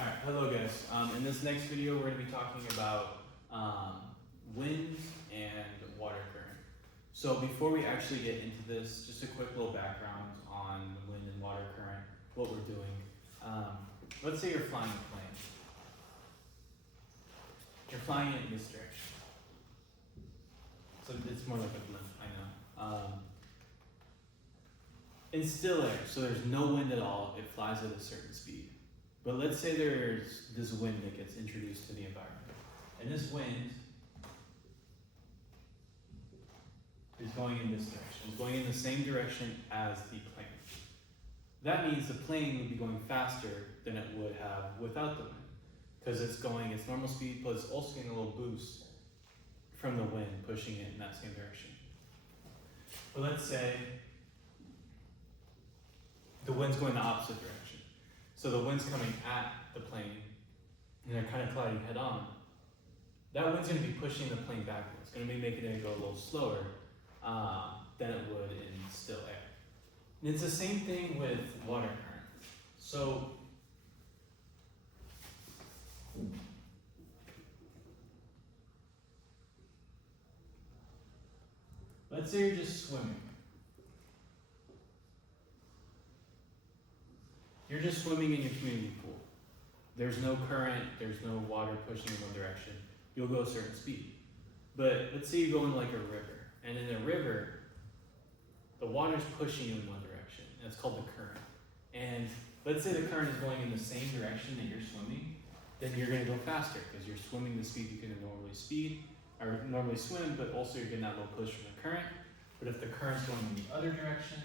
Alright, hello guys. In this next video we're going to be talking about wind and water current. So before we actually get into this, just a quick little background on the wind and water current, what we're doing. Let's say you're flying a plane. You're flying it in this direction. So it's more like a blimp, I know. In still air, so there's no wind at all, it flies at a certain speed. But let's say there's this wind that gets introduced to the environment. And this wind is going in this direction. It's going in the same direction as the plane. That means the plane would be going faster than it would have without the wind. Because it's going its normal speed, but it's also getting a little boost from the wind pushing it in that same direction. But let's say the wind's going the opposite direction. So the wind's coming at the plane, and they're kind of colliding head on. That wind's going to be pushing the plane backwards. It's going to be making it go a little slower than it would in still air. And it's the same thing with water current. So let's say you're just swimming. You're just swimming in your community pool. There's no current, there's no water pushing in one direction. You'll go a certain speed. But let's say you go in like a river, and in a river, the water's pushing you in one direction, and it's called the current. And let's say the current is going in the same direction that you're swimming, then you're gonna go faster, because you're swimming the speed you can normally swim, but also you're getting that little push from the current. But if the current's going in the other direction,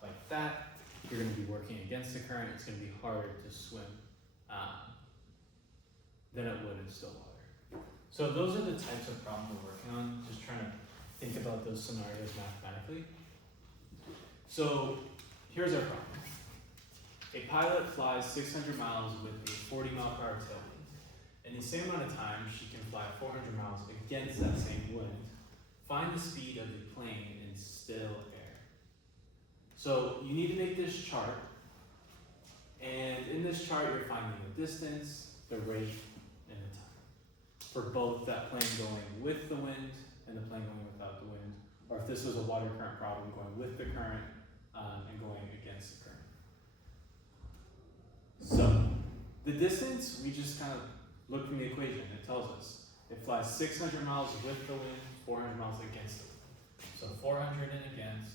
like that, you're going to be working against the current. It's going to be harder to swim than it would in still water. So those are the types of problems we're working on, just trying to think about those scenarios mathematically. So here's our problem. A pilot flies 600 miles with a 40-mile-per-hour tailwind. In the same amount of time, she can fly 400 miles against that same wind. Find the speed of the plane in still air. So you need to make this chart, and in this chart you're finding the distance, the rate, and the time for both that plane going with the wind and the plane going without the wind, or if this was a water current problem, going with the current and going against the current. So the distance, we just kind of look from the equation. It tells us it flies 600 miles with the wind, 400 miles against the wind. So 400 and against,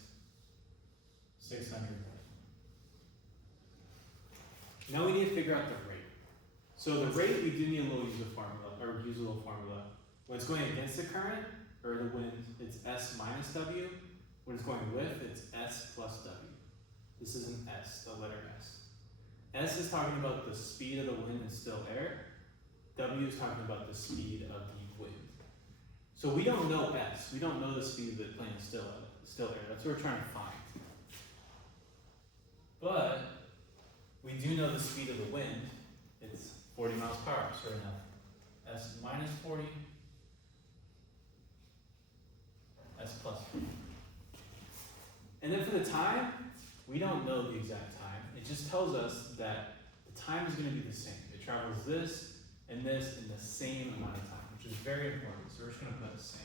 600. Now we need to figure out the rate. So the rate, we do need a little use a little formula. When it's going against the current, or the wind, it's S minus W. When it's going with, it's S plus W. This is an S, the letter S. S is talking about the speed of the wind in still air. W is talking about the speed of the wind. So we don't know S. We don't know the speed of the plane in still air. That's what we're trying to find. But we do know the speed of the wind. It's 40 miles per hour. So we're going to S minus 40, S plus 40. And then for the time, we don't know the exact time. It just tells us that the time is going to be the same. It travels this and this in the same amount of time, which is very important. So we're just going to put the same.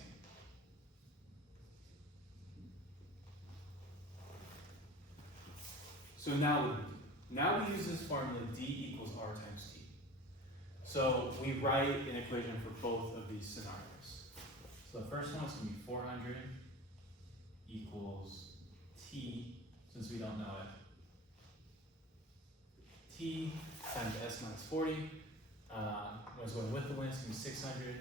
So now we use this formula, D equals R times T. So we write an equation for both of these scenarios. So the first one is going to be 400 equals T, since we don't know it. T times S minus 40. When it's going with the wind, it's going to be 600.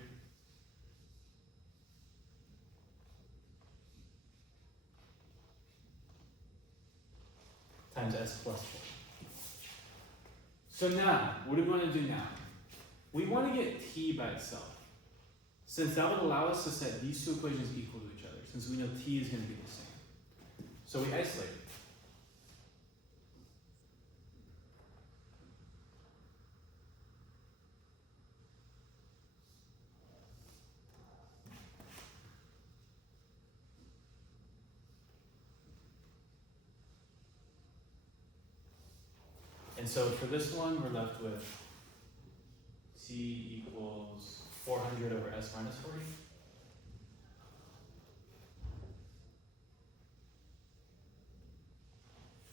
Times S plus 4. So now, what do we want to do now? We want to get T by itself, since that would allow us to set these two equations equal to each other, since we know T is going to be the same. So we isolate it. And so for this one, we're left with t equals 400 over s minus 40.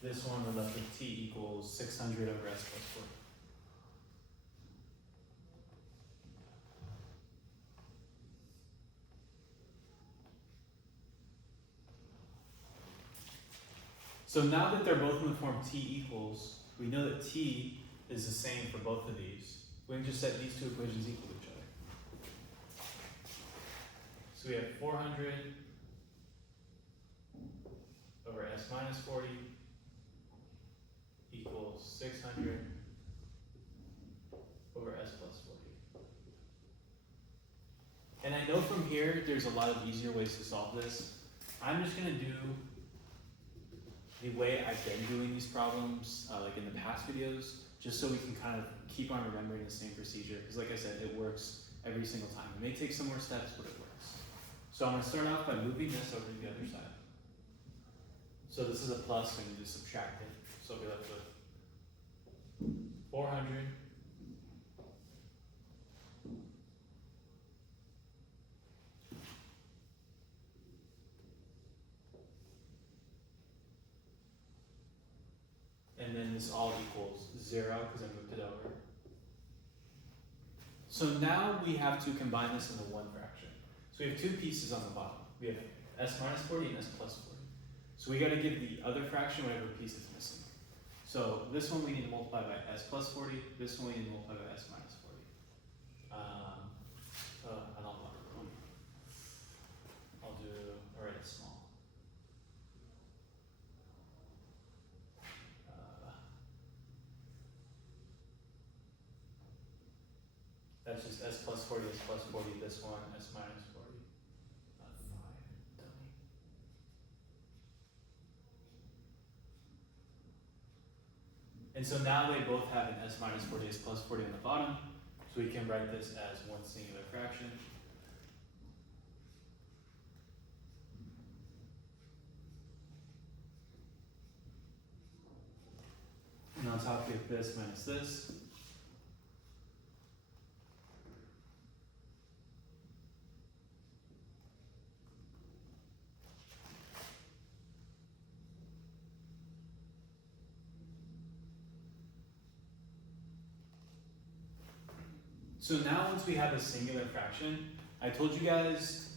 This one we're left with t equals 600 over s plus 40. So now that they're both in the form t equals, we know that t is the same for both of these. We can just set these two equations equal to each other. So we have 400 over s minus 40 equals 600 over s plus 40. And I know from here there's a lot of easier ways to solve this. I'm just going to do the way I've been doing these problems, like in the past videos, just so we can kind of keep on remembering the same procedure. Because like I said, it works every single time. It may take some more steps, but it works. So I'm going to start off by moving this over to the other side. So this is a plus, so I need to subtract it. So I'll be left with 400 and then this all equals 0 because I moved it over. So now we have to combine this into one fraction. So we have two pieces on the bottom. We have s minus 40 and s plus 40. So we got to give the other fraction whatever piece is missing. So this one we need to multiply by s plus 40. This one we need to multiply by s minus 40. I don't want to. I'll write it small. That's just s plus 40, s plus 40, this one, s minus 40. Not 5, dummy. And so now they both have an s minus 40, s plus 40 on the bottom. So we can write this as one singular fraction. And on top we have this minus this. So now once we have a singular fraction, I told you guys it's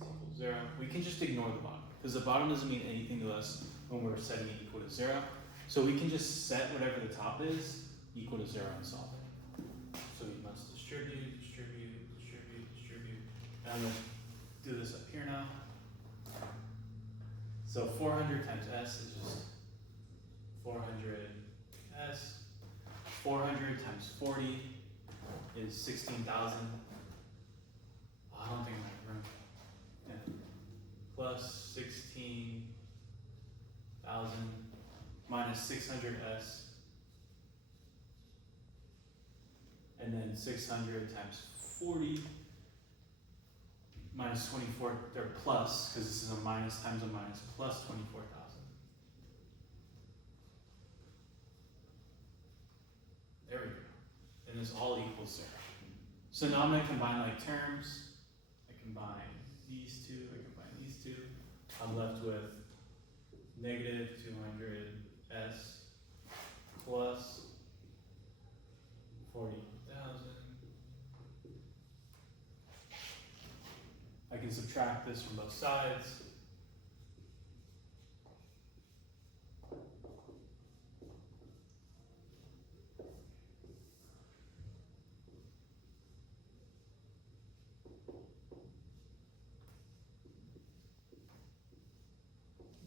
equal to 0. We can just ignore the bottom because the bottom doesn't mean anything to us when we're setting it equal to 0. So we can just set whatever the top is equal to 0 and solve it. So we must distribute. And I'm going to do this up here now. So 400 times s is just 400 s. 400 times 40 is 16,000. Oh, I don't think I have room. Yeah. Plus 16,000 minus 600s. And then 600 times 40 minus 24, they're plus, because this is a minus times a minus, plus 24,000. There we go. And this all equals 0. So now I'm going to combine like terms. I combine these two, I combine these two. I'm left with negative 200s plus 40,000. I can subtract this from both sides.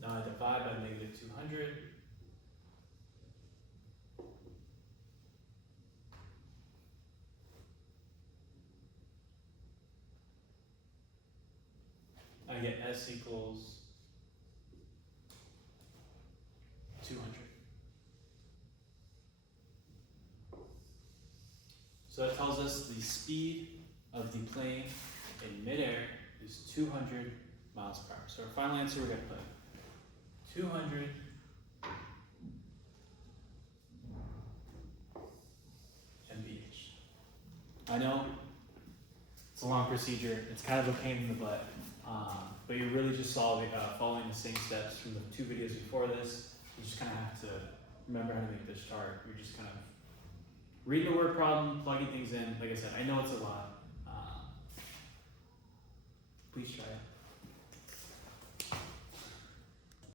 Now I divide by negative 200. I get s equals 200. So that tells us the speed of the plane in midair is 200 miles per hour. So our final answer, we're going to put 200 mph. I know it's a long procedure, it's kind of a pain in the butt, but you're really just following the same steps from the 2 videos before this. You just kind of have to remember how to make this chart. You're just kind of reading the word problem, plugging things in. Like I said, I know it's a lot. Please try it.